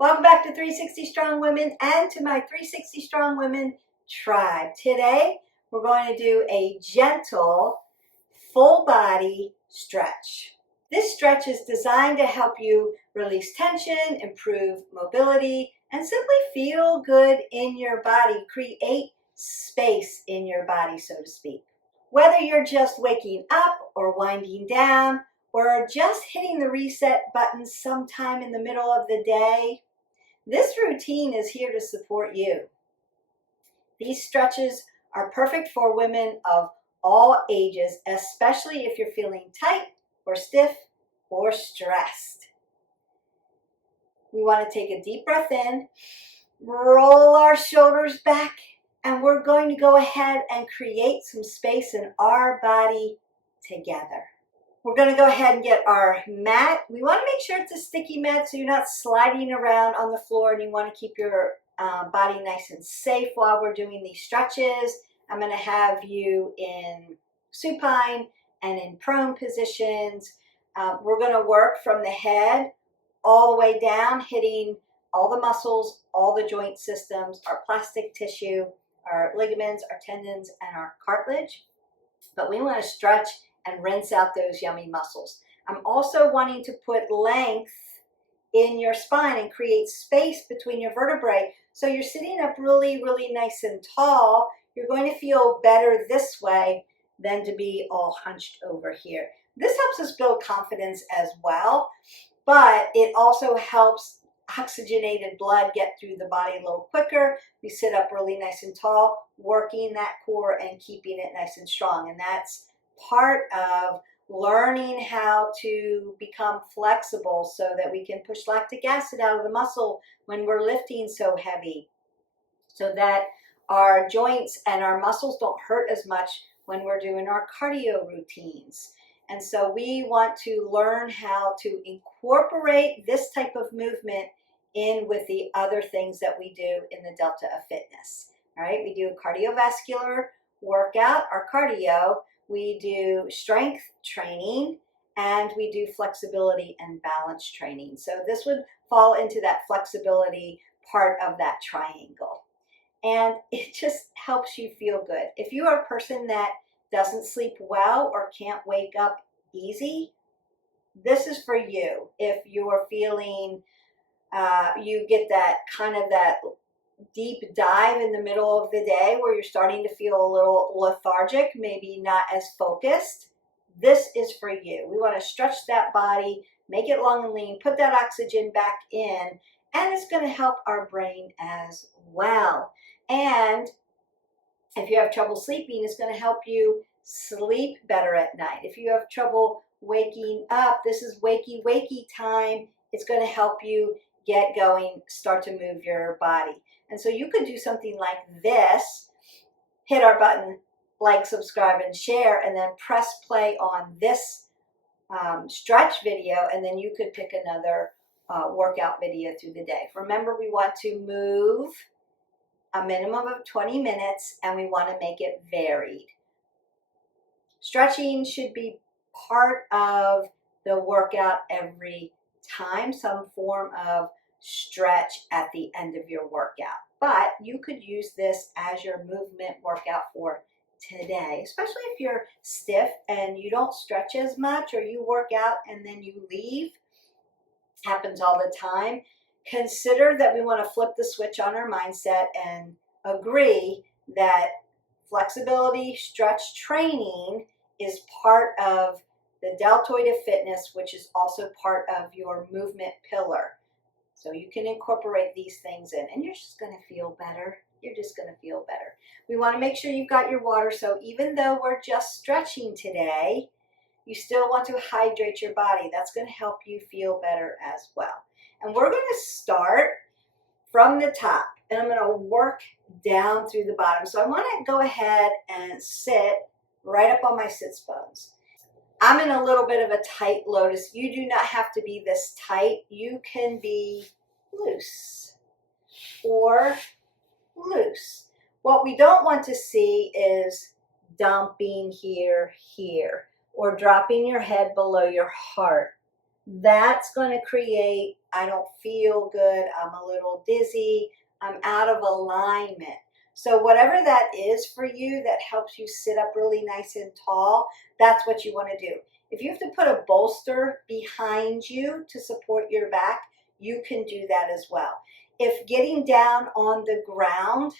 Welcome back to 360 Strong Women and to my 360 Strong Women tribe. Today, we're going to do a gentle, full body stretch. This stretch is designed to help you release tension, improve mobility, and simply feel good in your body. Create space in your body, so to speak. Whether you're just waking up or winding down, or just hitting the reset button sometime in the middle of the day, this routine is here to support you. These stretches are perfect for women of all ages, especially if you're feeling tight or stiff or stressed. We want to take a deep breath in, roll our shoulders back, and we're going to go ahead and create some space in our body together. We're going to go ahead and get our mat. We want to make sure it's a sticky mat so you're not sliding around on the floor, and you want to keep your body nice and safe while we're doing these stretches. I'm going to have you in supine and in prone positions. We're going to work from the head all the way down, hitting all the muscles, all the joint systems, our plastic tissue, our ligaments, our tendons, and our cartilage. But we want to stretch and rinse out those yummy muscles. I'm also wanting to put length in your spine and create space between your vertebrae. So you're sitting up really, really nice and tall. You're going to feel better this way than to be all hunched over here. This helps us build confidence as well, but it also helps oxygenated blood get through the body a little quicker. We sit up really nice and tall, working that core and keeping it nice and strong. And that's part of learning how to become flexible so that we can push lactic acid out of the muscle when we're lifting so heavy, so that our joints and our muscles don't hurt as much when we're doing our cardio routines. And so we want to learn how to incorporate this type of movement in with the other things that we do in the Delta of Fitness. All right, we do a cardiovascular workout, our cardio. We do strength training, and we do flexibility and balance training. So this would fall into that flexibility part of that triangle. And it just helps you feel good. If you are a person that doesn't sleep well or can't wake up easy, this is for you. If you are feeling, you get that kind of that deep dive in the middle of the day where you're starting to feel a little lethargic, maybe not as focused, this is for you. We want to stretch that body, make it long and lean, put that oxygen back in, and it's going to help our brain as well. And if you have trouble sleeping, it's going to help you sleep better at night. If you have trouble waking up, this is wakey time. It's going to help you get going, start to move your body. And so you could do something like this, hit our button, like, subscribe, and share, and then press play on this stretch video, and then you could pick another workout video through the day. Remember, we want to move a minimum of 20 minutes, and we want to make it varied. Stretching should be part of the workout every time, some form of stretch at the end of your workout. But you could use this as your movement workout for today, especially if you're stiff and you don't stretch as much, or you work out and then you leave. Happens all the time. Consider that we want to flip the switch on our mindset and agree that flexibility stretch training is part of the deltoid of fitness, which is also part of your movement pillar. So you can incorporate these things in, and you're just going to feel better. You're just going to feel better. We want to make sure you've got your water, so even though we're just stretching today, you still want to hydrate your body. That's going to help you feel better as well. And we're going to start from the top, and I'm going to work down through the bottom. So I want to go ahead and sit right up on my sits bones. I'm in a little bit of a tight lotus. You do not have to be this tight. You can be loose or loose. What we don't want to see is dumping here, or dropping your head below your heart. That's going to create, I don't feel good, I'm a little dizzy, I'm out of alignment. So whatever that is for you that helps you sit up really nice and tall, that's what you want to do. If you have to put a bolster behind you to support your back, you can do that as well. If getting down on the ground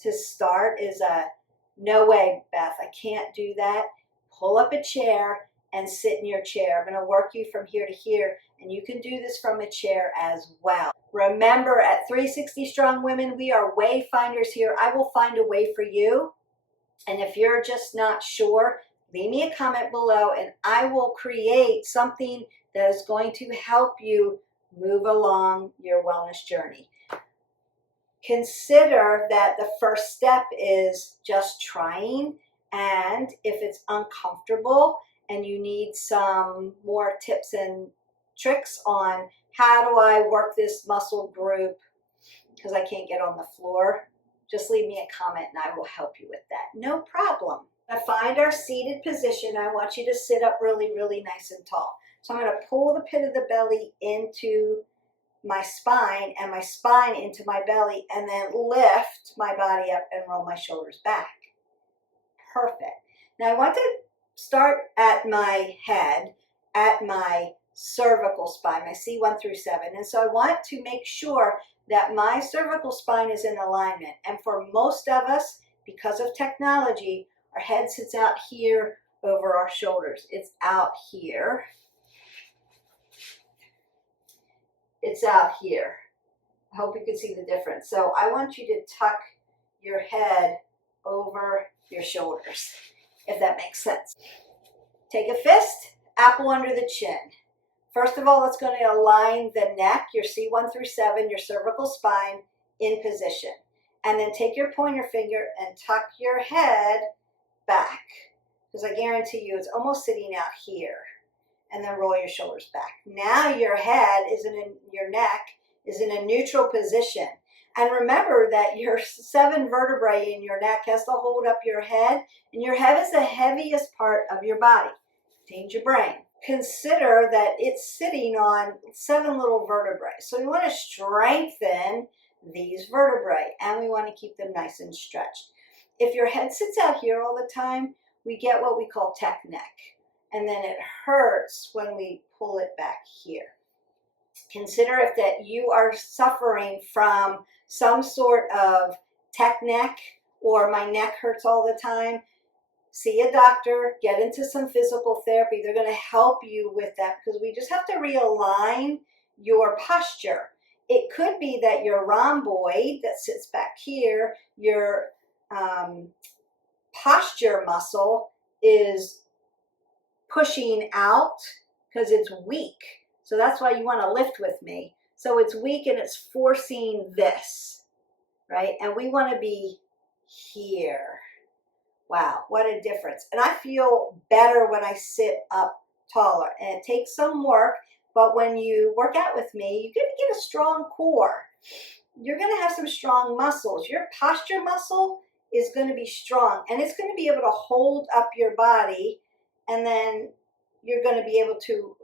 to start is a no way, Beth, I can't do that, pull up a chair and sit in your chair. I'm going to work you from here to here, and you can do this from a chair as well. Remember, at 360 Strong Women, we are wayfinders here. I will find a way for you. And if you're just not sure, leave me a comment below, and I will create something that is going to help you move along your wellness journey. Consider that the first step is just trying, and if it's uncomfortable and you need some more tips and tricks on how do I work this muscle group because I can't get on the floor, just leave me a comment and I will help you with that. No problem. To find our seated position, I want you to sit up really, really nice and tall. So I'm going to pull the pit of the belly into my spine and my spine into my belly, and then lift my body up and roll my shoulders back. Perfect. Now I want to start at my head, at my cervical spine, my C1 through 7. And so I want to make sure that my cervical spine is in alignment. And for most of us, because of technology, our head sits out here over our shoulders. It's out here. It's out here. I hope you can see the difference. So I want you to tuck your head over your shoulders, if that makes sense. Take a fist, apple under the chin. First of all, it's going to align the neck, your C1 through 7, your cervical spine in position. And then take your pointer finger and tuck your head back, because I guarantee you it's almost sitting out here. And then roll your shoulders back. Now your head is your neck is in a neutral position. And remember that your 7 vertebrae in your neck has to hold up your head, and your head is the heaviest part of your body. Change your brain. Consider that it's sitting on 7 little vertebrae. So we want to strengthen these vertebrae, and we want to keep them nice and stretched. If your head sits out here all the time, we get what we call tech neck. And then it hurts when we pull it back here. Consider if that you are suffering from some sort of tech neck, or my neck hurts all the time. See a doctor, get into some physical therapy. They're going to help you with that, because we just have to realign your posture. It could be that your rhomboid that sits back here, your posture muscle is pushing out because it's weak. So that's why you want to lift with me. So it's weak and it's forcing this, right? And we want to be here. Wow, what a difference. And I feel better when I sit up taller. And it takes some work, but when you work out with me, you're going to get a strong core. You're going to have some strong muscles. Your posture muscle is going to be strong, and it's going to be able to hold up your body. And then you're going to be able to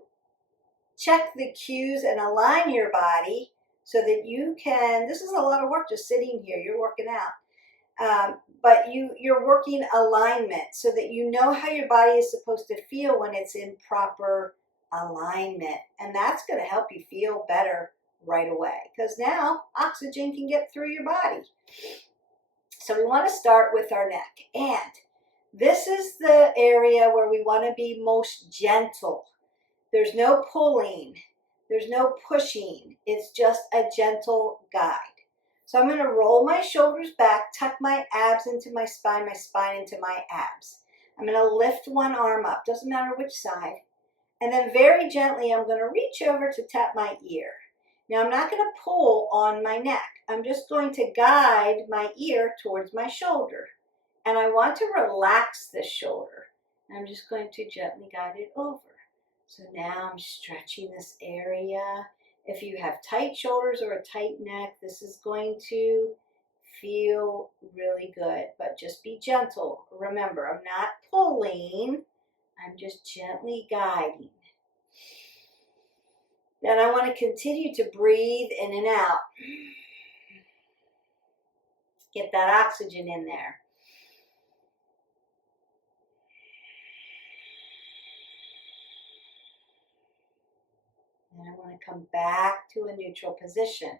check the cues and align your body so that you can, this is a lot of work just sitting here, you're working out. But you're working alignment so that you know how your body is supposed to feel when it's in proper alignment. And that's going to help you feel better right away, because now oxygen can get through your body. So we want to start with our neck. And this is the area where we want to be most gentle. There's no pulling. There's no pushing. It's just a gentle guide. So I'm going to roll my shoulders back, tuck my abs into my spine into my abs. I'm going to lift one arm up, doesn't matter which side. And then very gently, I'm going to reach over to tap my ear. Now I'm not going to pull on my neck. I'm just going to guide my ear towards my shoulder. And I want to relax this shoulder. I'm just going to gently guide it over. So now I'm stretching this area. If you have tight shoulders or a tight neck, this is going to feel really good, but just be gentle. Remember, I'm not pulling, I'm just gently guiding. Then I want to continue to breathe in and out. Get that oxygen in there. And I want to come back to a neutral position.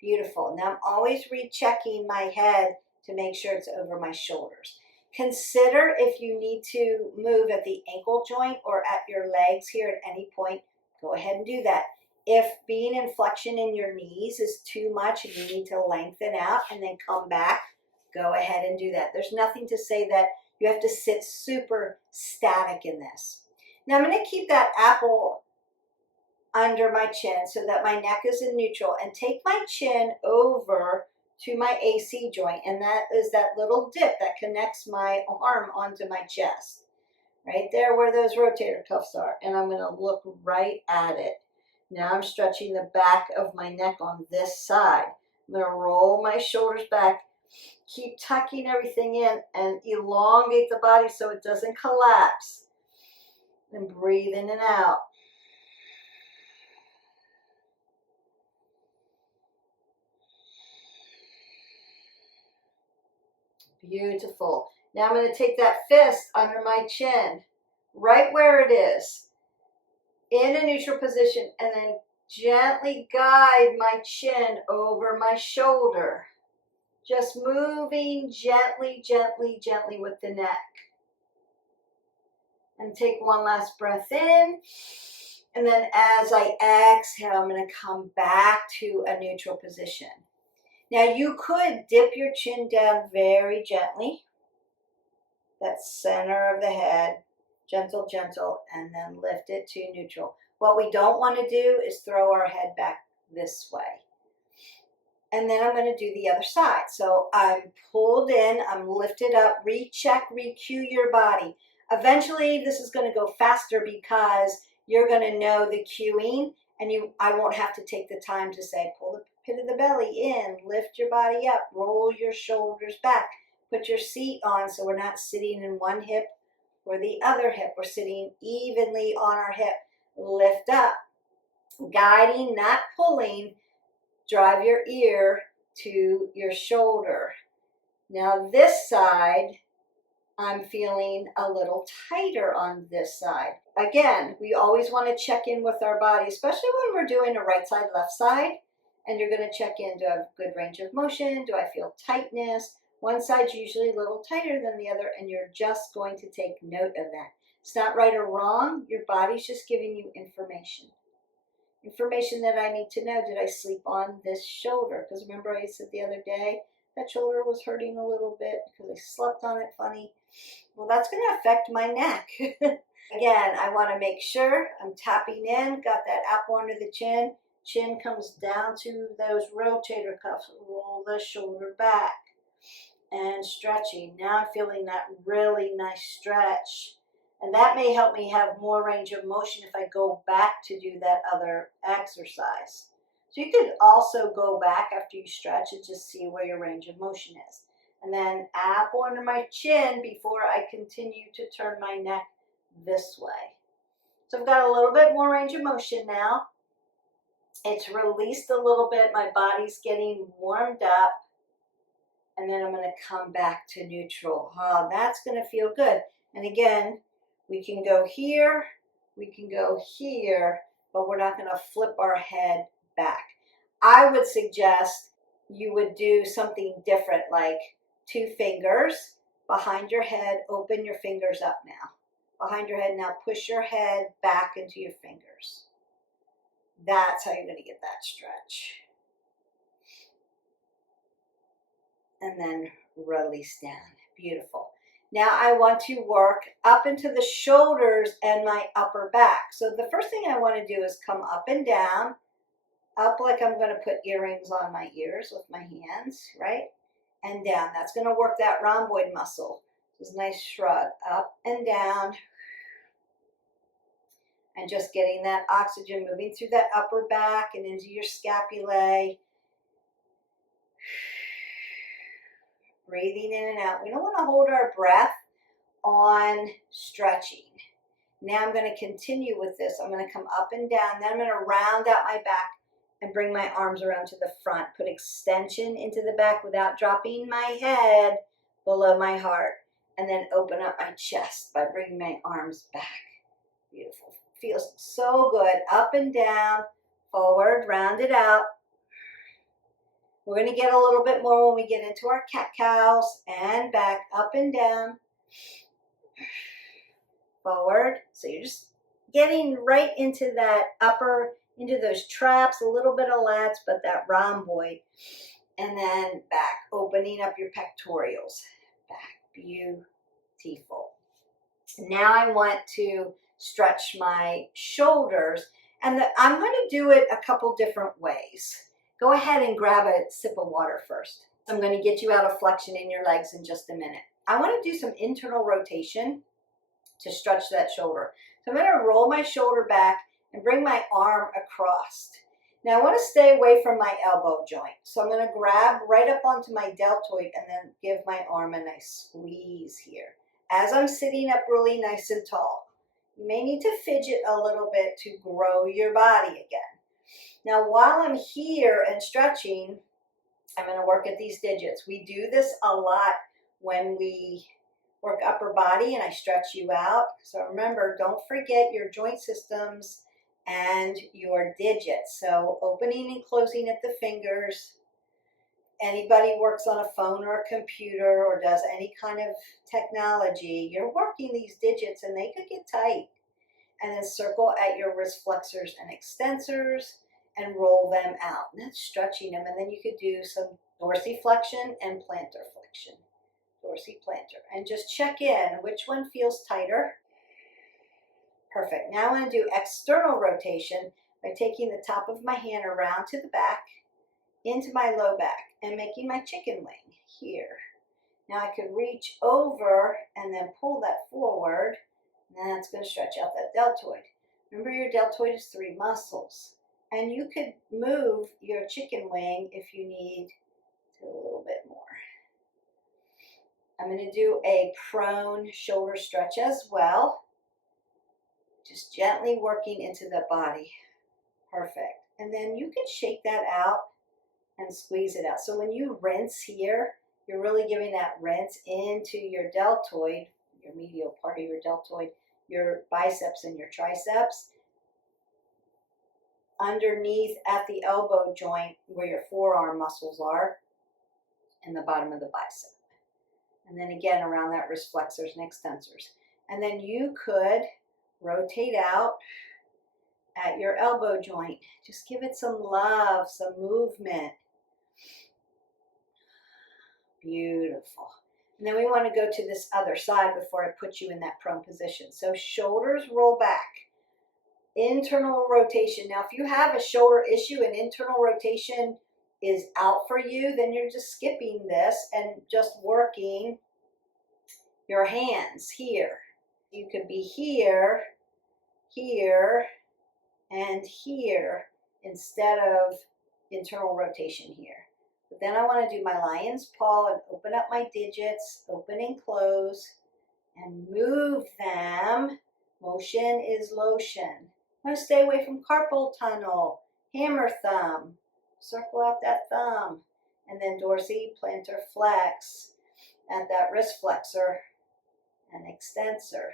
Beautiful. Now I'm always rechecking my head to make sure it's over my shoulders. Consider if you need to move at the ankle joint or at your legs here at any point, go ahead and do that. If being in flexion in your knees is too much and you need to lengthen out and then come back, go ahead and do that. There's nothing to say that you have to sit super static in this. Now I'm going to keep that apple under my chin so that my neck is in neutral and take my chin over to my AC joint, and that is that little dip that connects my arm onto my chest. Right there where those rotator cuffs are, and I'm going to look right at it. Now I'm stretching the back of my neck on this side. I'm going to roll my shoulders back, keep tucking everything in and elongate the body so it doesn't collapse. And breathe in and out. Beautiful. Now I'm going to take that fist under my chin, right where it is, in a neutral position, and then gently guide my chin over my shoulder. Just moving gently, gently, gently with the neck. And take one last breath in. And then as I exhale, I'm going to come back to a neutral position. Now you could dip your chin down very gently. That center of the head, gentle, gentle, and then lift it to neutral. What we don't want to do is throw our head back this way. And then I'm going to do the other side. So I'm pulled in, I'm lifted up, recheck, recue your body. Eventually this is going to go faster because you're going to know the cueing, and I won't have to take the time to say, pull the pit of the belly in, lift your body up, roll your shoulders back, put your seat on so we're not sitting in one hip or the other hip. We're sitting evenly on our hip. Lift up, guiding, not pulling. Drive your ear to your shoulder. Now this side, I'm feeling a little tighter on this side. Again, we always want to check in with our body, especially when we're doing a right side, left side. And you're going to check in, do I have good range of motion? Do I feel tightness? One side's usually a little tighter than the other, and you're just going to take note of that. It's not right or wrong. Your body's just giving you information. Information that I need to know. Did I sleep on this shoulder? Because remember I said the other day, that shoulder was hurting a little bit because I slept on it funny. Well, that's going to affect my neck. Again, I want to make sure I'm tapping in, got that apple under the chin. Chin comes down to those rotator cuffs. Roll the shoulder back and stretching. Now I'm feeling that really nice stretch. And that may help me have more range of motion if I go back to do that other exercise. So you could also go back after you stretch and just see where your range of motion is. And then apple under my chin before I continue to turn my neck this way. So I've got a little bit more range of motion now. It's released a little bit. My body's getting warmed up. And then I'm going to come back to neutral. Oh, that's going to feel good. And again, we can go here, we can go here, but we're not going to flip our head back. I would suggest you would do something different, like 2 fingers behind your head, open your fingers up now. Behind your head, now push your head back into your fingers. That's how you're going to get that stretch. And then release down. Beautiful. Now I want to work up into the shoulders and my upper back. So the first thing I want to do is come up and down, up like I'm going to put earrings on my ears with my hands, right? And down. That's going to work that rhomboid muscle. Just a nice shrug, up and down. And just getting that oxygen moving through that upper back and into your scapulae. Breathing in and out. We don't want to hold our breath on stretching. Now I'm going to continue with this. I'm going to come up and down. Then I'm going to round out my back and bring my arms around to the front. Put extension into the back without dropping my head below my heart. And then open up my chest by bringing my arms back. Beautiful. Feels so good. Up and down, forward, round it out. We're going to get a little bit more when we get into our cat-cows, and back, up and down, forward. So you're just getting right into that upper, into those traps, a little bit of lats, but that rhomboid. And then back, opening up your pectorials. Back, beautiful. Now I want to stretch my shoulders, and I'm going to do it a couple different ways. Go ahead and grab a sip of water first. I'm going to get you out of flexion in your legs in just a minute. I want to do some internal rotation to stretch that shoulder. So I'm going to roll my shoulder back and bring my arm across. Now I want to stay away from my elbow joint. So I'm going to grab right up onto my deltoid and then give my arm a nice squeeze here. As I'm sitting up really nice and tall. You may need to fidget a little bit to grow your body again. Now, while I'm here and stretching, I'm going to work at these digits. We do this a lot when we work upper body and I stretch you out. So remember, don't forget your joint systems and your digits. So opening and closing at the fingers. Anybody works on a phone or a computer or does any kind of technology, you're working these digits and they could get tight. And then circle at your wrist flexors and extensors and roll them out. And that's stretching them. And then you could do some dorsiflexion and plantar flexion. Dorsiplantar. And just check in which one feels tighter. Perfect. Now I'm going to do external rotation by taking the top of my hand around to the back, into my low back, and making my chicken wing here. Now I could reach over and then pull that forward. And that's going to stretch out that deltoid. Remember, your deltoid is 3 muscles. And you could move your chicken wing if you need to a little bit more. I'm going to do a prone shoulder stretch as well. Just gently working into the body. Perfect. And then you can shake that out and squeeze it out. So when you rinse here, you're really giving that rinse into your deltoid, your medial part of your deltoid, your biceps and your triceps. Underneath at the elbow joint where your forearm muscles are, and the bottom of the bicep. And then again around that wrist flexors and extensors. And then you could rotate out at your elbow joint. Just give it some love, some movement. Beautiful. And then we want to go to this other side before I put you in that prone position. So shoulders roll back. Internal rotation. Now, if you have a shoulder issue and internal rotation is out for you, then you're just skipping this and just working your hands here. You could be here, here, and here instead of internal rotation here. But then I want to do my lion's paw and open up my digits, open and close, and move them. Motion is lotion. I'm going to stay away from carpal tunnel, hammer thumb, circle out that thumb, and then dorsiplantar flex at that wrist flexor and extensor.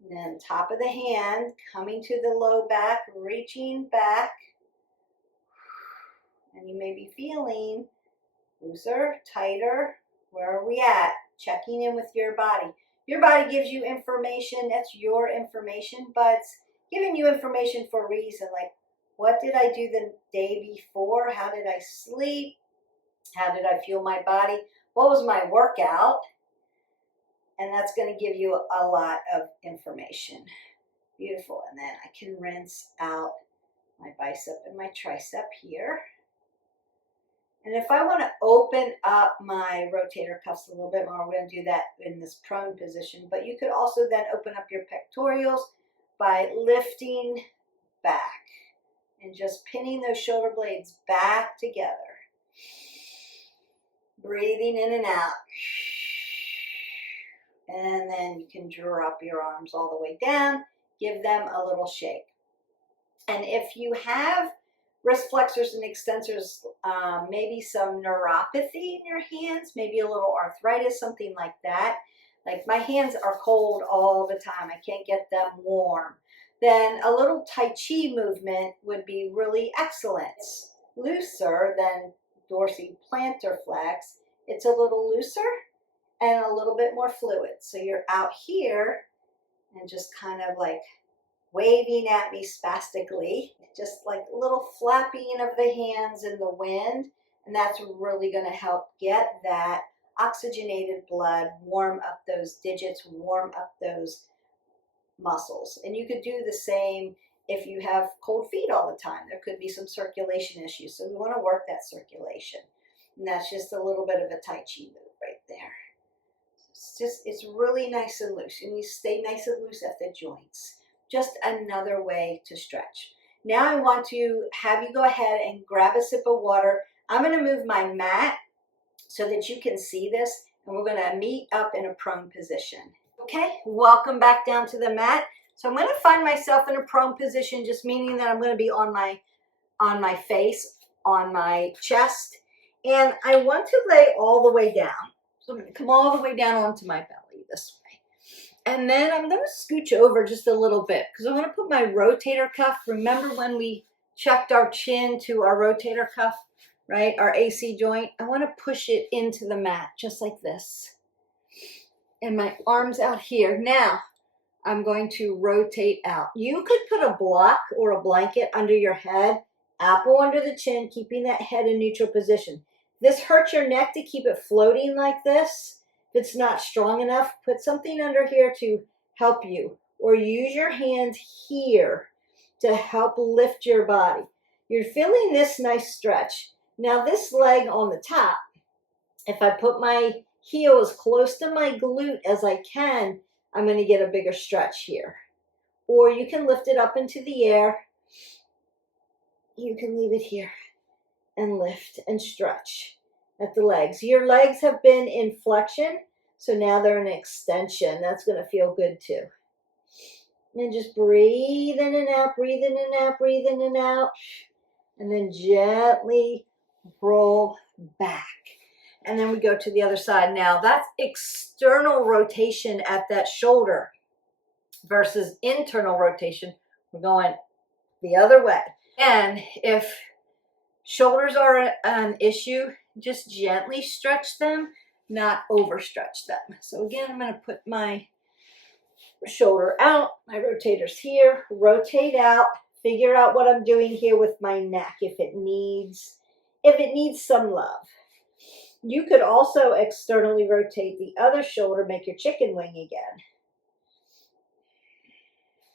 And then top of the hand, coming to the low back, reaching back. And you may be feeling looser, tighter. Where are we at? Checking in with your body. Your body gives you information. That's your information, but it's giving you information for a reason. Like, what did I do the day before? How did I sleep? How did I feel my body? What was my workout? And that's going to give you a lot of information. Beautiful. And then I can rinse out my bicep and my tricep here. And if I want to open up my rotator cuffs a little bit more, we're going to do that in this prone position. But you could also then open up your pectorials by lifting back and just pinning those shoulder blades back together. Breathing in and out. And then you can drop your arms all the way down, give them a little shake. And if you have wrist flexors and extensors, maybe some neuropathy in your hands, maybe a little arthritis, something like that. Like my hands are cold all the time. I can't get them warm. Then a little Tai Chi movement would be really excellent. It's looser than dorsiplantar flex. It's a little looser and a little bit more fluid. So you're out here and just kind of like waving at me spastically, just like a little flapping of the hands in the wind. And that's really going to help get that oxygenated blood, warm up those digits, warm up those muscles. And you could do the same if you have cold feet all the time. There could be some circulation issues. So we want to work that circulation. And that's just a little bit of a Tai Chi move right there. It's really nice and loose. And you stay nice and loose at the joints. Just another way to stretch. Now I want to have you go ahead and grab a sip of water. I'm going to move my mat so that you can see this, and we're going to meet up in a prone position. Okay, welcome back down to the mat. So I'm going to find myself in a prone position, just meaning that I'm going to be on my face, on my chest, and I want to lay all the way down. So I'm going to come all the way down onto my belly this way. And then I'm going to scooch over just a little bit because I want to put my rotator cuff. Remember when we checked our chin to our rotator cuff, right? Our AC joint. I want to push it into the mat just like this. And my arms out here. Now I'm going to rotate out. You could put a block or a blanket under your head, apple under the chin, keeping that head in neutral position. This hurts your neck to keep it floating like this. If it's not strong enough, put something under here to help you, or use your hands here to help lift your body. You're feeling this nice stretch. Now this leg on the top, if I put my heel as close to my glute as I can, I'm going to get a bigger stretch here. Or you can lift it up into the air. You can leave it here and lift and stretch at the legs. Your legs have been in flexion, so now they're in extension. That's going to feel good too. And just breathe in and out, breathe in and out, breathe in and out. And then gently roll back. And then we go to the other side. Now that's external rotation at that shoulder versus internal rotation. We're going the other way. And if shoulders are an issue, just gently stretch them, not overstretch them. So again, I'm going to put my shoulder out, my rotator's here, rotate out, figure out what I'm doing here with my neck if it needs some love. You could also externally rotate the other shoulder, make your chicken wing again.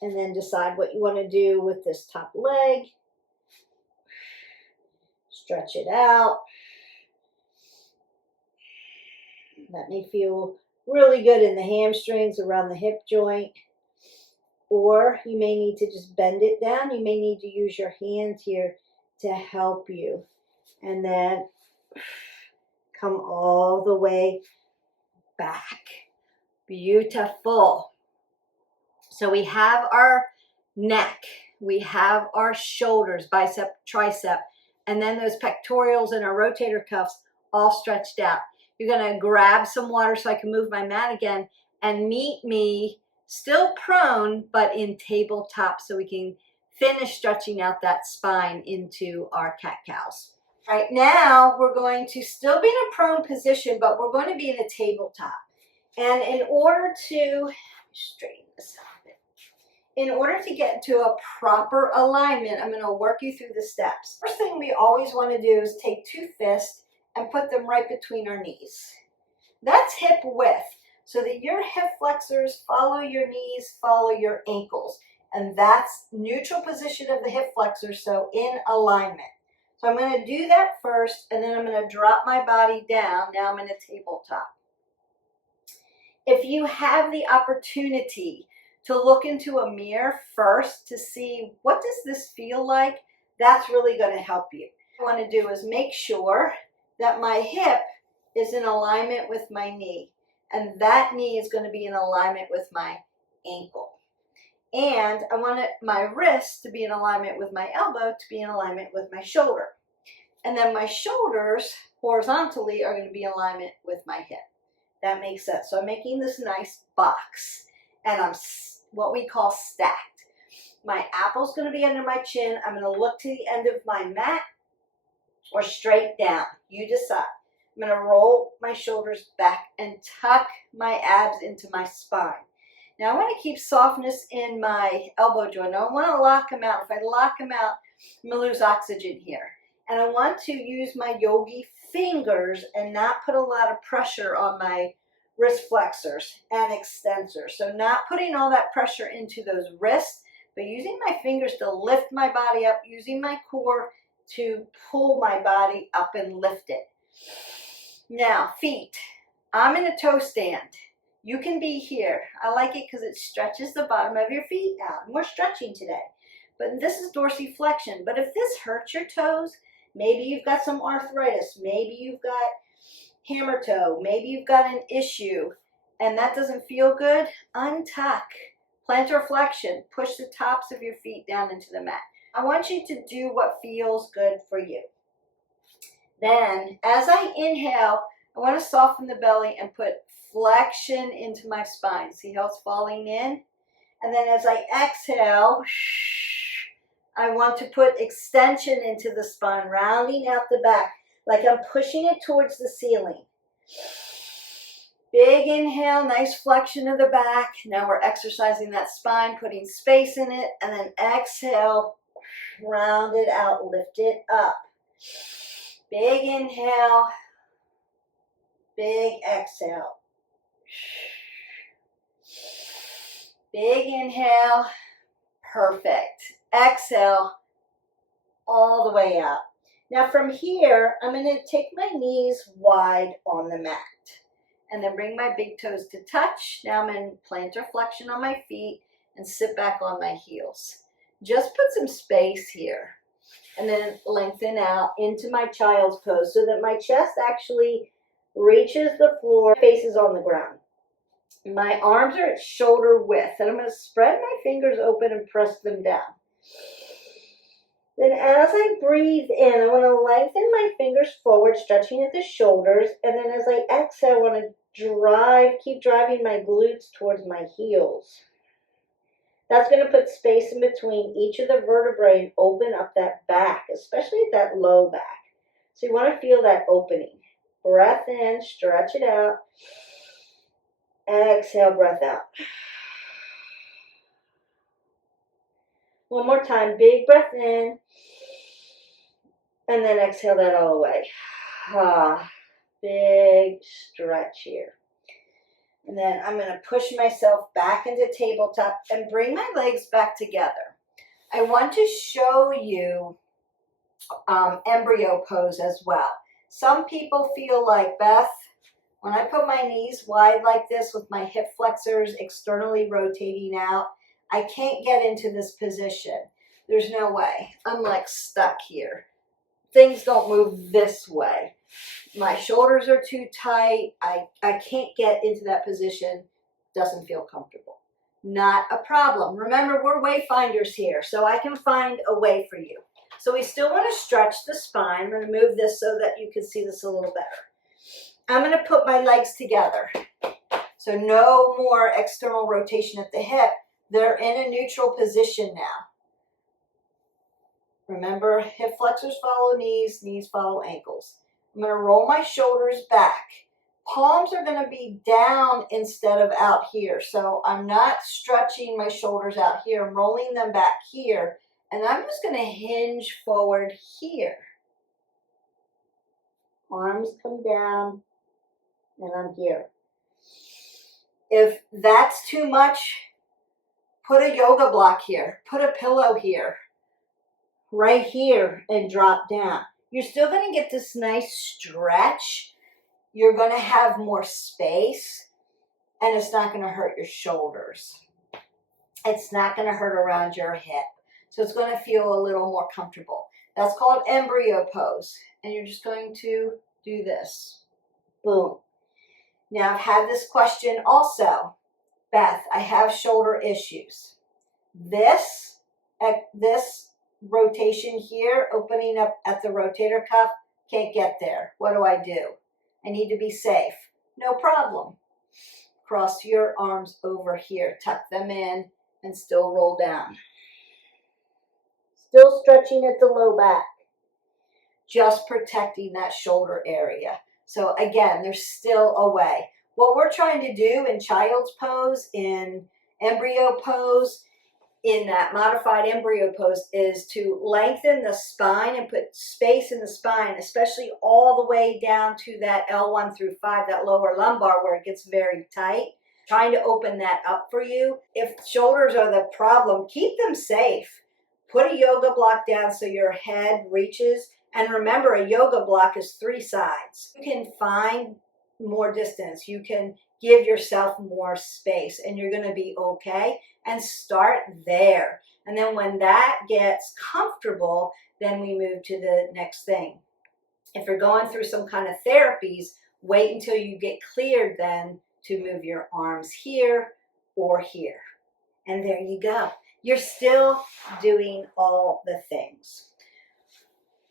And then decide what you want to do with this top leg. Stretch it out. That may feel really good in the hamstrings, around the hip joint. Or you may need to just bend it down. You may need to use your hands here to help you. And then come all the way back. Beautiful. So we have our neck. We have our shoulders, bicep, tricep, and then those pectorals and our rotator cuffs all stretched out. You're going to grab some water so I can move my mat again and meet me still prone, but in tabletop so we can finish stretching out that spine into our cat-cows. Right now, we're going to still be in a prone position, but we're going to be in a tabletop. And in order to straighten this out a bit, in order to get to a proper alignment, I'm going to work you through the steps. First thing we always want to do is take two fists and put them right between our knees. That's hip width, so that your hip flexors follow your knees, follow your ankles. And that's neutral position of the hip flexors, so in alignment. So I'm going to do that first, and then I'm going to drop my body down. Now I'm in a tabletop. If you have the opportunity to look into a mirror first to see what does this feel like, that's really going to help you. What I want to do is make sure that my hip is in alignment with my knee. and that knee is going to be in alignment with my ankle. And I want my wrist to be in alignment with my elbow, to be in alignment with my shoulder. And then my shoulders horizontally are going to be in alignment with my hip. That makes sense. So I'm making this nice box, and I'm what we call stacked. My apple's going to be under my chin. I'm going to look to the end of my mat or straight down. You decide. I'm going to roll my shoulders back and tuck my abs into my spine. Now I want to keep softness in my elbow joint. I don't want to lock them out. If I lock them out, I'm going to lose oxygen here. And I want to use my yogi fingers and not put a lot of pressure on my wrist flexors and extensors. So not putting all that pressure into those wrists, but using my fingers to lift my body up, using my core to pull my body up and lift it. Now, feet. I'm in a toe stand. You can be here. I like it because it stretches the bottom of your feet out. More stretching today. But this is dorsiflexion. But if this hurts your toes, maybe you've got some arthritis, maybe you've got hammer toe, maybe you've got an issue, and that doesn't feel good, untuck. Plantar flexion. Push the tops of your feet down into the mat. I want you to do what feels good for you. Then, as I inhale, I want to soften the belly and put flexion into my spine. See how it's falling in? And then as I exhale, I want to put extension into the spine, rounding out the back, like I'm pushing it towards the ceiling. Big inhale, nice flexion of the back. Now we're exercising that spine, putting space in it, and then exhale, round it out, lift it up. Big inhale, big exhale. Big inhale, perfect. Exhale, all the way up. Now from here, I'm going to take my knees wide on the mat and then bring my big toes to touch. Now I'm in plantar flexion on my feet and sit back on my heels. Just put some space here and then lengthen out into my child's pose so that my chest actually reaches the floor, face is on the ground. My arms are at shoulder width, and I'm going to spread my fingers open and press them down. Then as I breathe in, I want to lengthen my fingers forward, stretching at the shoulders, and then as I exhale, I want to keep driving my glutes towards my heels. That's going to put space in between each of the vertebrae and open up that back, especially at that low back. So you want to feel that opening. Breath in, stretch it out. Exhale, breath out. One more time, big breath in. And then exhale that all the way. Big stretch here. And then I'm going to push myself back into tabletop and bring my legs back together. I want to show you embryo pose as well. Some people feel like, Beth, when I put my knees wide like this with my hip flexors externally rotating out, I can't get into this position. There's no way. I'm like stuck here. Things don't move this way. My shoulders are too tight. I can't get into that position. Doesn't feel comfortable. Not a problem. Remember, we're wayfinders here, so I can find a way for you. So we still want to stretch the spine. I'm going to move this so that you can see this a little better. I'm going to put my legs together. So no more external rotation at the hip. They're in a neutral position now. Remember, hip flexors follow knees, knees follow ankles. I'm going to roll my shoulders back. Palms are going to be down instead of out here. So I'm not stretching my shoulders out here. I'm rolling them back here. And I'm just going to hinge forward here. Arms come down, and I'm here. If that's too much, put a yoga block here. Put a pillow here. Right here, and drop down. You're still going to get this nice stretch. You're going to have more space, and it's not going to hurt your shoulders. It's not going to hurt around your hip. So it's going to feel a little more comfortable. That's called embryo pose. And you're just going to do this. Boom. Now, I've had this question also. Beth, I have shoulder issues. This rotation here, opening up at the rotator cuff, can't get there. What do? I need to be safe. No problem. Cross your arms over here, tuck them in, and still roll down. Still stretching at the low back. Just protecting that shoulder area. So again, there's still a way. What we're trying to do in child's pose, in embryo pose, in that modified embryo pose, is to lengthen the spine and put space in the spine, especially all the way down to that L1 through 5, that lower lumbar where it gets very tight. Trying to open that up for you. If shoulders are the problem, keep them safe. Put a yoga block down so your head reaches. And remember, a yoga block is 3 sides. You can find more distance. You can give yourself more space and you're going to be okay. And start there. And then when that gets comfortable, then we move to the next thing. If you're going through some kind of therapies, wait until you get cleared then to move your arms here or here. And there you go. You're still doing all the things.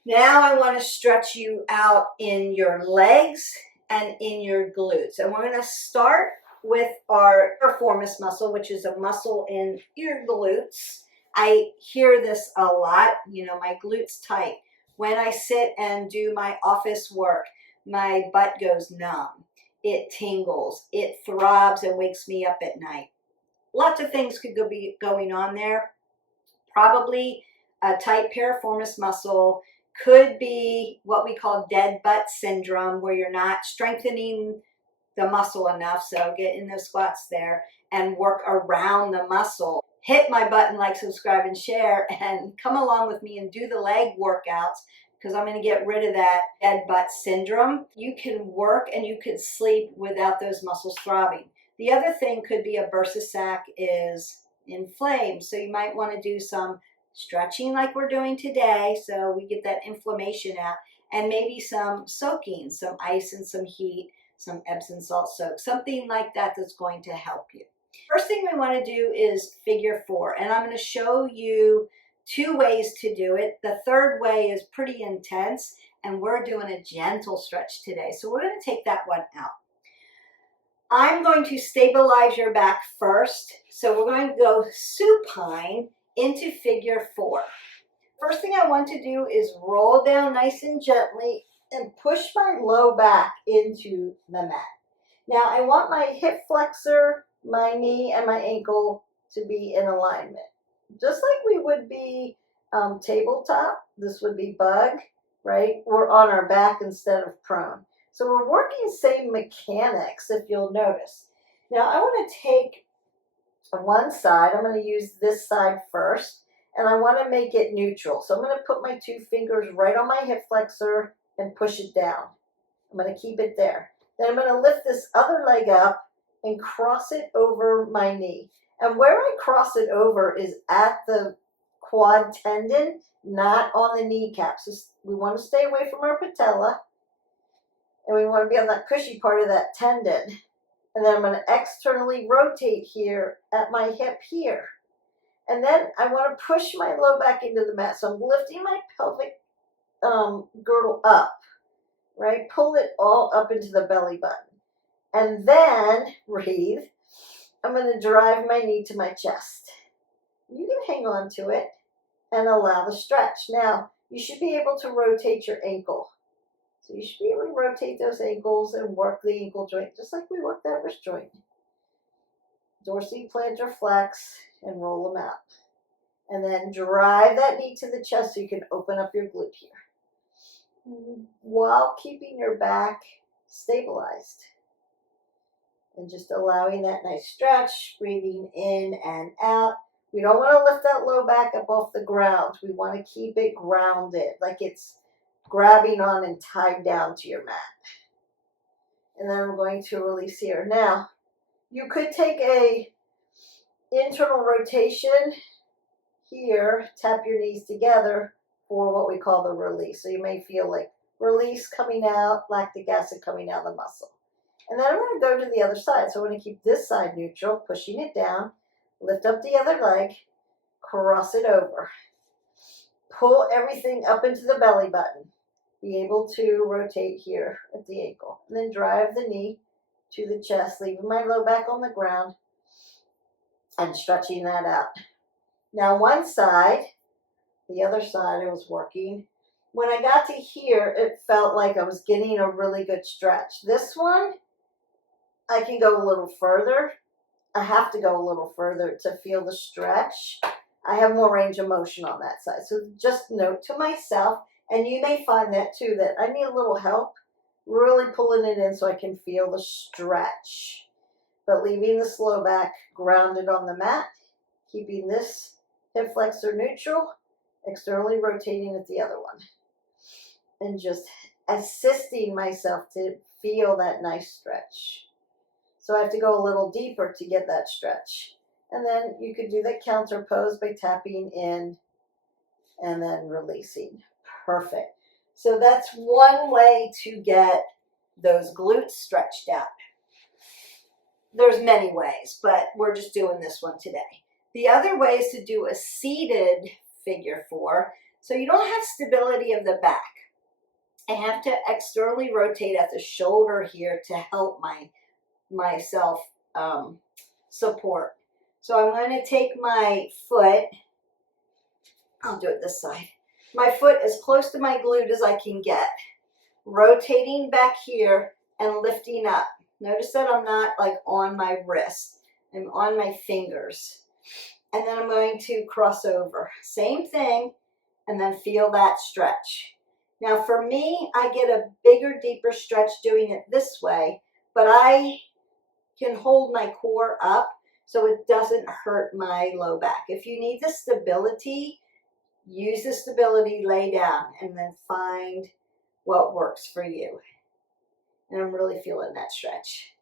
Now I want to stretch you out in your legs and in your glutes. And we're going to start with our piriformis muscle, which is a muscle in your glutes. I hear this a lot, my glutes tight. When I sit and do my office work, my butt goes numb. It tingles, it throbs and wakes me up at night. Lots of things could be going on there. Probably a tight piriformis muscle, could be what we call dead butt syndrome, where you're not strengthening the muscle enough. So get in those squats there and work around the muscle. Hit my button, like, subscribe, and share, and come along with me and do the leg workouts, because I'm going to get rid of that dead butt syndrome. You can work and you could sleep without those muscles throbbing. The other thing could be a bursa sac is inflamed. So you might want to do some stretching like we're doing today so we get that inflammation out, and maybe some soaking, some ice and some heat, some Epsom salt soak, something like that that's going to help you. First thing we want to do is figure 4, and I'm going to show you 2 ways to do it. The third way is pretty intense, and we're doing a gentle stretch today. So we're going to take that one out. I'm going to stabilize your back first. So we're going to go supine into figure 4. First thing I want to do is roll down nice and gently and push my low back into the mat. Now I want my hip flexor, my knee, and my ankle to be in alignment. Just like we would be tabletop, this would be bug, right? We're on our back instead of prone. So we're working same mechanics, if you'll notice. Now I want to take one side. I'm going to use this side first, and I want to make it neutral. So I'm going to put my 2 fingers right on my hip flexor and push it down. I'm going to keep it there. Then I'm going to lift this other leg up and cross it over my knee. And where I cross it over is at the quad tendon, not on the kneecap. So we want to stay away from our patella, and we want to be on that cushy part of that tendon. And then I'm going to externally rotate here at my hip here. And then I want to push my low back into the mat. So I'm lifting my pelvic girdle up, right? Pull it all up into the belly button. And then, breathe, I'm going to drive my knee to my chest. You can hang on to it and allow the stretch. Now, you should be able to rotate your ankle. So you should be able to rotate those ankles and work the ankle joint, just like we work that wrist joint. Dorsiplantar flex and roll them out. And then drive that knee to the chest so you can open up your glute here, while keeping your back stabilized. And just allowing that nice stretch, breathing in and out. We don't want to lift that low back up off the ground. We want to keep it grounded, like it's grabbing on and tied down to your mat. And then we're going to release here. Now, you could take a internal rotation here, tap your knees together for what we call the release. So you may feel like release coming out, lactic acid coming out of the muscle. And then I'm going to go to the other side. So I'm going to keep this side neutral, pushing it down, lift up the other leg, cross it over. Pull everything up into the belly button. Be able to rotate here at the ankle. And then drive the knee to the chest, leaving my low back on the ground and stretching that out. Now one side, the other side I was working. When I got to here, it felt like I was getting a really good stretch. This one, I can go a little further. I have to go a little further to feel the stretch. I have more range of motion on that side. So just note to myself, and you may find that too, that I need a little help really pulling it in so I can feel the stretch. But leaving the low back grounded on the mat, keeping this hip flexor neutral, externally rotating at the other one. And just assisting myself to feel that nice stretch. So I have to go a little deeper to get that stretch. And then you could do the counter pose by tapping in and then releasing. Perfect. So that's one way to get those glutes stretched out. There's many ways, but we're just doing this one today. The other way is to do a seated figure 4. So you don't have stability of the back. I have to externally rotate at the shoulder here to help myself support. So I'm going to take my foot, I'll do it this side, my foot as close to my glute as I can get, rotating back here and lifting up. Notice that I'm not like on my wrist, I'm on my fingers. And then I'm going to cross over. Same thing, and then feel that stretch. Now for me, I get a bigger, deeper stretch doing it this way, but I can hold my core up so it doesn't hurt my low back. If you need the stability, use the stability, lay down, and then find what works for you. And I'm really feeling that stretch.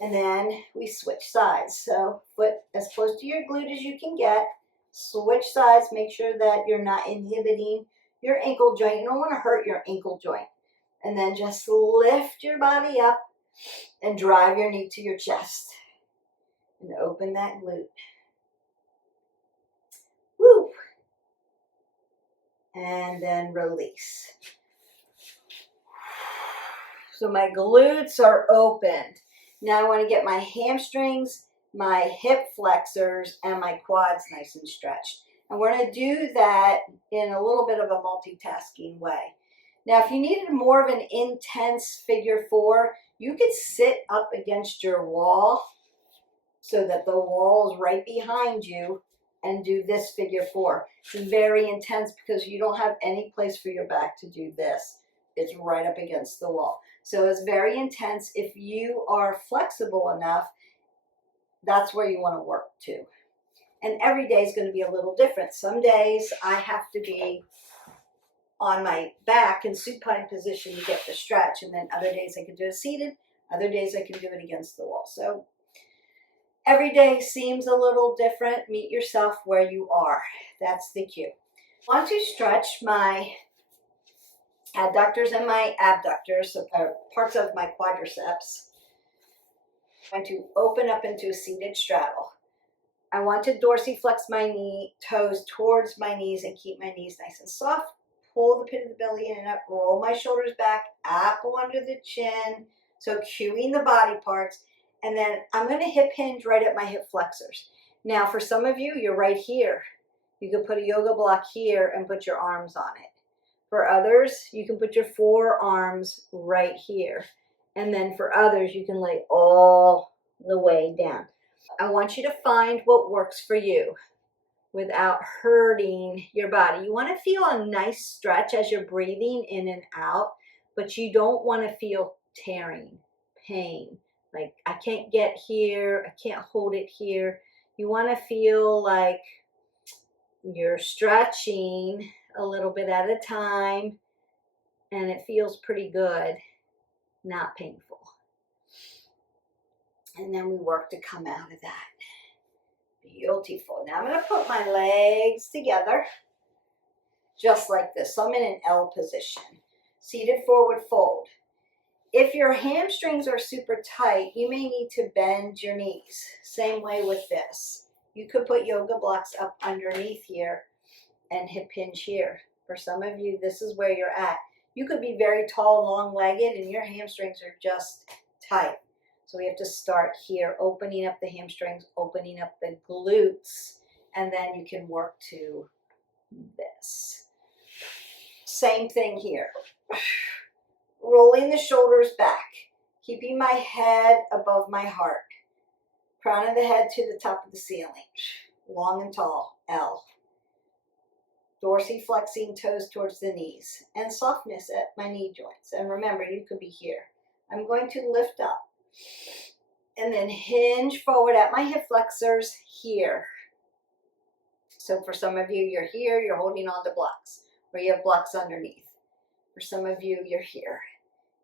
And then we switch sides. So foot as close to your glute as you can get. Switch sides, make sure that you're not inhibiting your ankle joint. You don't want to hurt your ankle joint. And then just lift your body up and drive your knee to your chest. And open that glute. Woo! And then release. So my glutes are opened. Now I want to get my hamstrings, my hip flexors, and my quads nice and stretched. And we're going to do that in a little bit of a multitasking way. Now, if you needed more of an intense figure 4, you could sit up against your wall so that the wall is right behind you and do this figure 4. It's very intense because you don't have any place for your back to do this. It's right up against the wall. So it's very intense. If you are flexible enough, that's where you want to work to. And every day is going to be a little different. Some days I have to be on my back in supine position to get the stretch. And then other days I can do it seated. Other days I can do it against the wall. So every day seems a little different. Meet yourself where you are. That's the cue. I want to stretch my adductors and my abductors, parts of my quadriceps. I'm going to open up into a seated straddle. I want to dorsiflex my toes towards my knees and keep my knees nice and soft. Pull the pit of the belly in and up, roll my shoulders back, apple under the chin. So cueing the body parts. And then I'm going to hip hinge right at my hip flexors. Now for some of you, you're right here. You can put a yoga block here and put your arms on it. For others, you can put your forearms right here. And then for others, you can lay all the way down. I want you to find what works for you without hurting your body. You want to feel a nice stretch as you're breathing in and out, but you don't want to feel tearing, pain. Like, I can't get here, I can't hold it here. You want to feel like you're stretching a little bit at a time, and it feels pretty good, not painful. And then we work to come out of that. Beautiful. Now I'm going to put my legs together just like this. So I'm in an L position. Seated forward fold. If your hamstrings are super tight, you may need to bend your knees. Same way with this. You could put yoga blocks up underneath here and hip hinge here. For some of you, this is where you're at. You could be very tall, long-legged, and your hamstrings are just tight. So we have to start here, opening up the hamstrings, opening up the glutes, and then you can work to this. Same thing here. Rolling the shoulders back, keeping my head above my heart. Crown of the head to the top of the ceiling. Long and tall, L. Dorsiflexing toes towards the knees. And softness at my knee joints. And remember, you could be here. I'm going to lift up. And then hinge forward at my hip flexors here. So for some of you, you're here, you're holding on to blocks. Or you have blocks underneath. For some of you, you're here.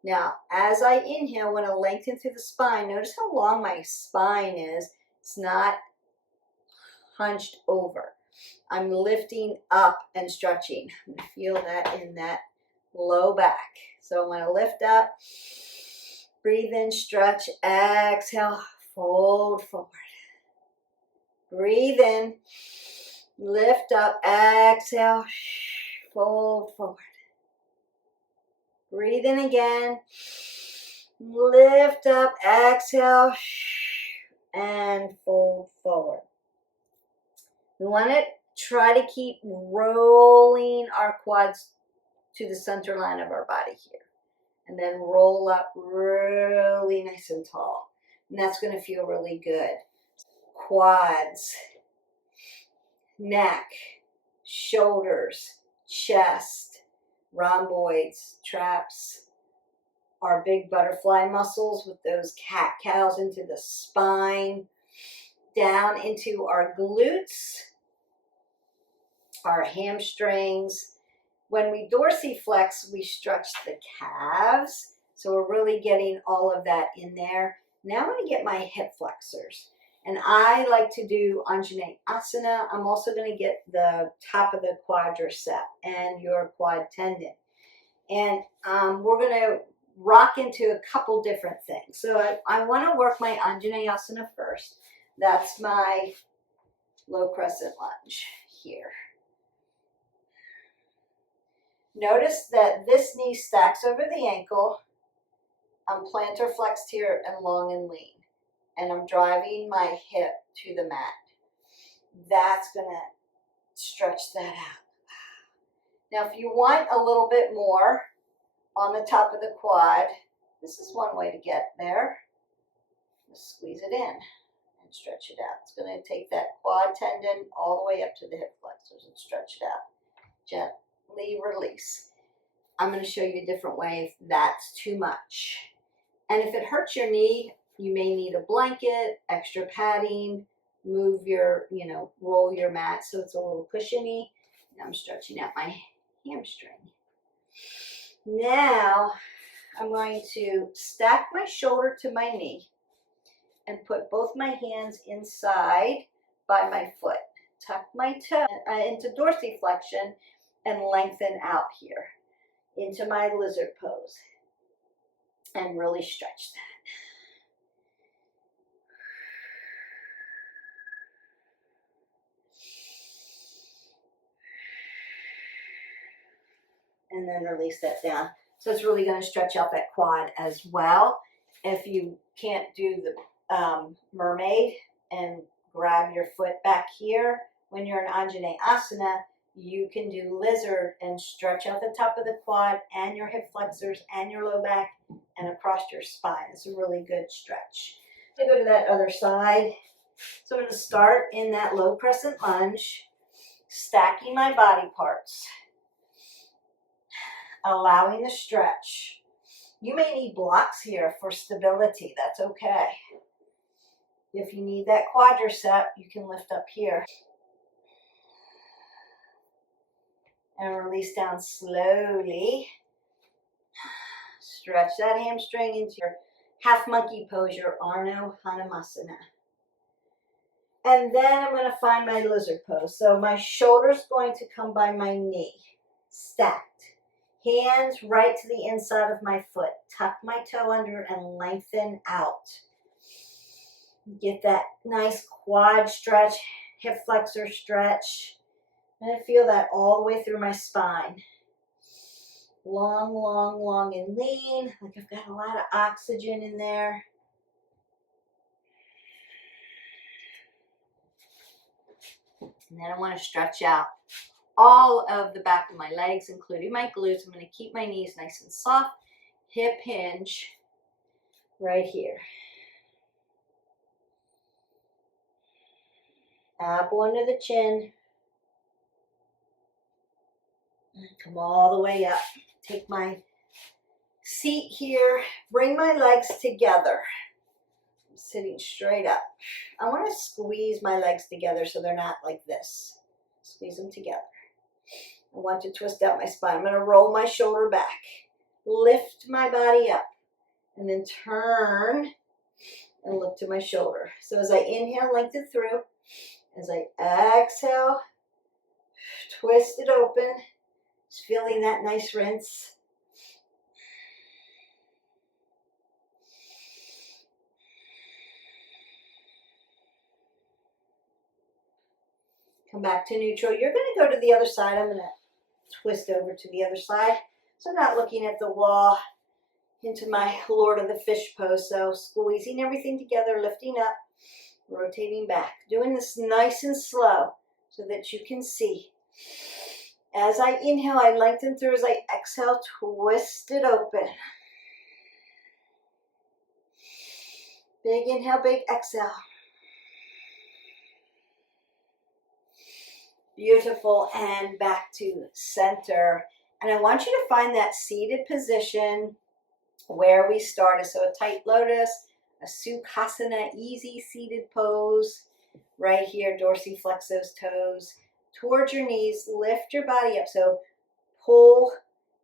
Now, as I inhale, I want to lengthen through the spine. Notice how long my spine is. It's not hunched over. I'm lifting up and stretching. I'm going to feel that in that low back. So I'm going to lift up, breathe in, stretch, exhale, fold forward. Breathe in, lift up, exhale, fold forward. Breathe in again, lift up, exhale, and fold forward. We want to try to keep rolling our quads to the center line of our body here. And then roll up really nice and tall. And that's going to feel really good. Quads, neck, shoulders, chest, rhomboids, traps, our big butterfly muscles with those cat-cows into the spine, down into our glutes, our hamstrings. When we dorsiflex, we stretch the calves. So we're really getting all of that in there. Now I'm going to get my hip flexors. And I like to do Anjane Asana. I'm also going to get the top of the quadricep and your quad tendon. And we're going to rock into a couple different things. So I want to work my Anjane Asana first. That's my low crescent lunge here. Notice that this knee stacks over the ankle. I'm plantar flexed here and long and lean. And I'm driving my hip to the mat. That's going to stretch that out. Now, if you want a little bit more on the top of the quad, this is one way to get there. Just squeeze it in and stretch it out. It's going to take that quad tendon all the way up to the hip flexors and stretch it out. Gently release. I'm going to show you a different way if that's too much. And if it hurts your knee, you may need a blanket, extra padding, move your, roll your mat so it's a little cushiony. Now I'm stretching out my hamstring. Now I'm going to stack my shoulder to my knee and put both my hands inside by my foot. Tuck my toe into dorsiflexion and lengthen out here into my lizard pose and really stretch that. And then release that down. So it's really going to stretch out that quad as well. If you can't do the mermaid and grab your foot back here, when you're in Anjane Asana, you can do lizard and stretch out the top of the quad and your hip flexors and your low back and across your spine. It's a really good stretch. I'm going to go to that other side. So I'm going to start in that low crescent lunge, stacking my body parts, allowing the stretch. You may need blocks here for stability. That's okay. If you need that quadricep, you can lift up here. And release down slowly. Stretch that hamstring into your half monkey pose, your Arno Hanumasana. And then I'm going to find my lizard pose. So my shoulder's going to come by my knee, stacked. Hands right to the inside of my foot. Tuck my toe under and lengthen out. Get that nice quad stretch, hip flexor stretch. And I feel that all the way through my spine. Long, long, long and lean, like I've got a lot of oxygen in there. And then I want to stretch out all of the back of my legs, including my glutes. I'm going to keep my knees nice and soft. Hip hinge right here. Apple under the chin. Come all the way up. Take my seat here. Bring my legs together. I'm sitting straight up. I want to squeeze my legs together so they're not like this. Squeeze them together. I want to twist out my spine. I'm going to roll my shoulder back. Lift my body up. And then turn and look to my shoulder. So as I inhale, lengthen through. As I exhale, twist it open. Just feeling that nice rinse. Come back to neutral. You're going to go to the other side. I'm going to twist over to the other side. So I'm not looking at the wall into my Lord of the Fish pose. So squeezing everything together, lifting up, rotating back. Doing this nice and slow so that you can see. As I inhale, I lengthen through. As I exhale, twist it open. Big inhale, big exhale. Beautiful, and back to center. And I want you to find that seated position where we started. So a tight lotus, a Sukhasana, easy seated pose. Right here, dorsiflex those toes towards your knees. Lift your body up. So pull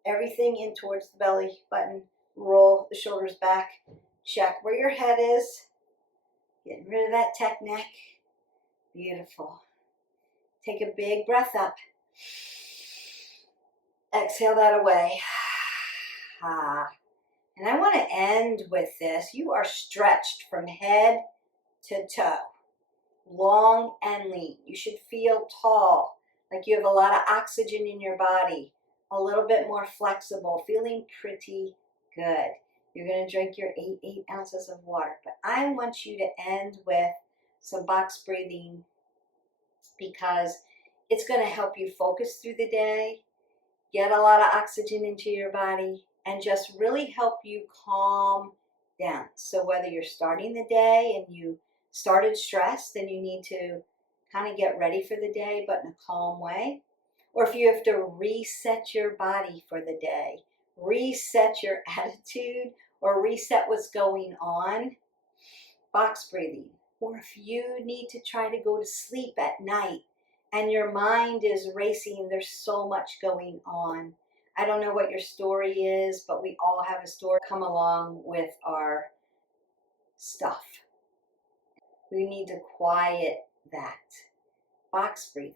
everything in towards the belly button. Roll the shoulders back. Check where your head is. Getting rid of that tech neck. Beautiful. Take a big breath up. Exhale that away. And I want to end with this. You are stretched from head to toe. Long and lean. You should feel tall, like you have a lot of oxygen in your body. A little bit more flexible, feeling pretty good. You're going to drink your 8 ounces of water. But I want you to end with some box breathing, because it's going to help you focus through the day, get a lot of oxygen into your body, and just really help you calm down. So whether you're starting the day and you started stressed and you need to kind of get ready for the day, but in a calm way, or if you have to reset your body for the day, reset your attitude, or reset what's going on, box breathing. Or if you need to try to go to sleep at night and your mind is racing, there's so much going on. I don't know what your story is, but we all have a story come along with our stuff. We need to quiet that. Box breathing.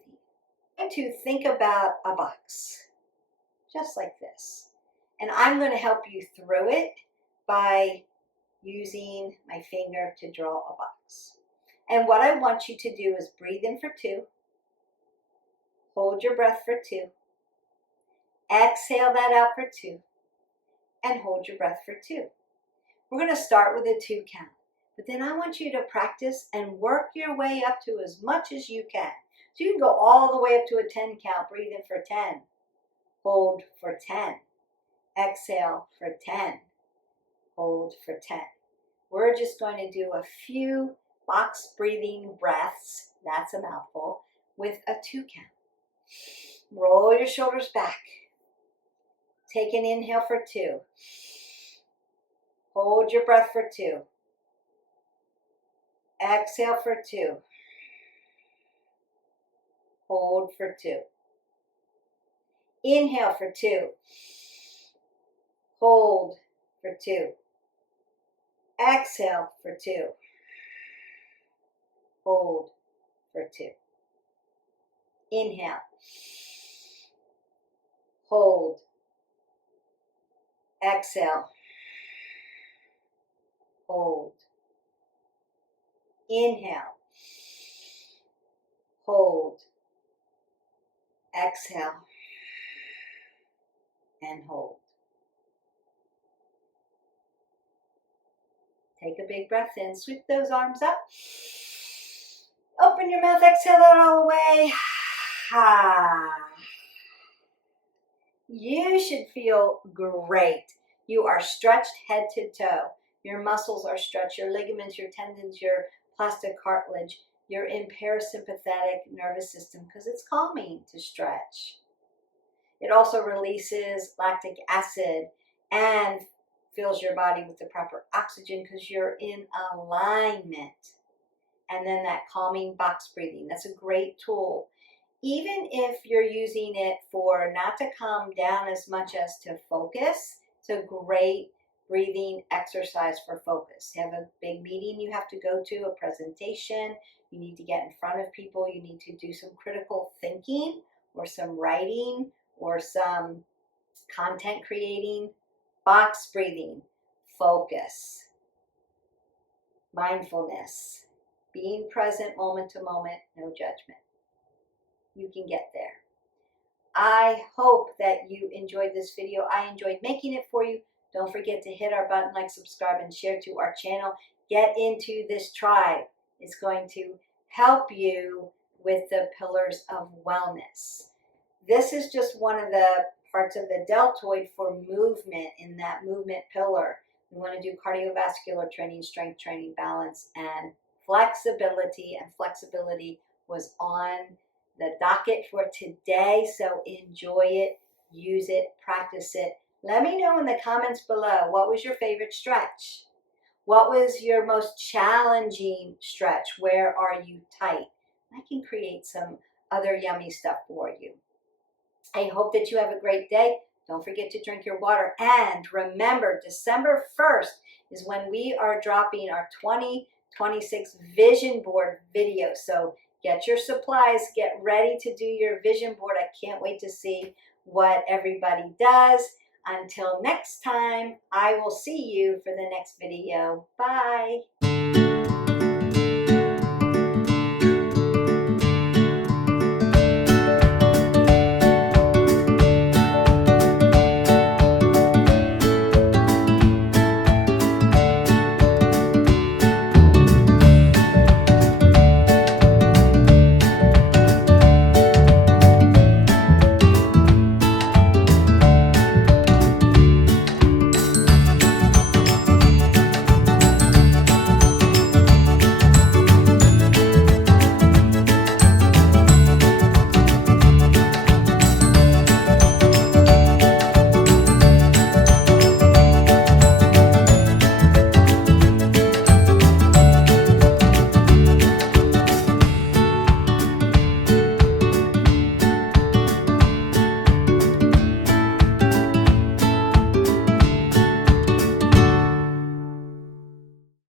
And to think about a box, just like this. And I'm going to help you through it by using my finger to draw a box. And what I want you to do is breathe in for 2. Hold your breath for 2. Exhale that out for 2. And hold your breath for 2. We're going to start with a 2 count. But then I want you to practice and work your way up to as much as you can. So you can go all the way up to a 10 count. Breathe in for 10. Hold for 10. Exhale for 10. Hold for 10. We're just going to do a few box breathing breaths, that's a mouthful, with a 2 count. Roll your shoulders back. Take an inhale for 2. Hold your breath for 2. Exhale for 2. Hold for 2. Inhale for 2. Hold for 2. Exhale for 2. Hold for 2. Inhale. Hold Exhale. Hold. Inhale. Hold. Exhale. And hold. Take a big breath in. Sweep those arms up. Open your mouth. Exhale out all the way. You should feel great. You are stretched head to toe. Your muscles are stretched. Your ligaments, your tendons, your plastic cartilage. You're in parasympathetic nervous system because it's calming to stretch. It also releases lactic acid and fills your body with the proper oxygen because you're in alignment. And then that calming box breathing. That's a great tool. Even if you're using it for not to calm down as much as to focus, it's a great breathing exercise for focus. You have a big meeting you have to go to, a presentation, you need to get in front of people, you need to do some critical thinking or some writing or some content creating. Box breathing, focus, mindfulness, being present moment to moment, no judgment. You can get there. I hope that you enjoyed this video. I enjoyed making it for you. Don't forget to hit our button, like, subscribe, and share to our channel. Get into this tribe. It's going to help you with the pillars of wellness. This is just one of the parts of the deltoid for movement in that movement pillar. We want to do cardiovascular training, strength training, balance, and flexibility. And flexibility was on the docket for today, so enjoy it, use it, practice it. Let me know in the comments below, what was your favorite stretch? What was your most challenging stretch? Where are you tight? I can create some other yummy stuff for you. I hope that you have a great day. Don't forget to drink your water. And remember, December 1st is when we are dropping our 2026 vision board video. So get your supplies, get ready to do your vision board. I can't wait to see what everybody does. Until next time, I will see you for the next video. Bye.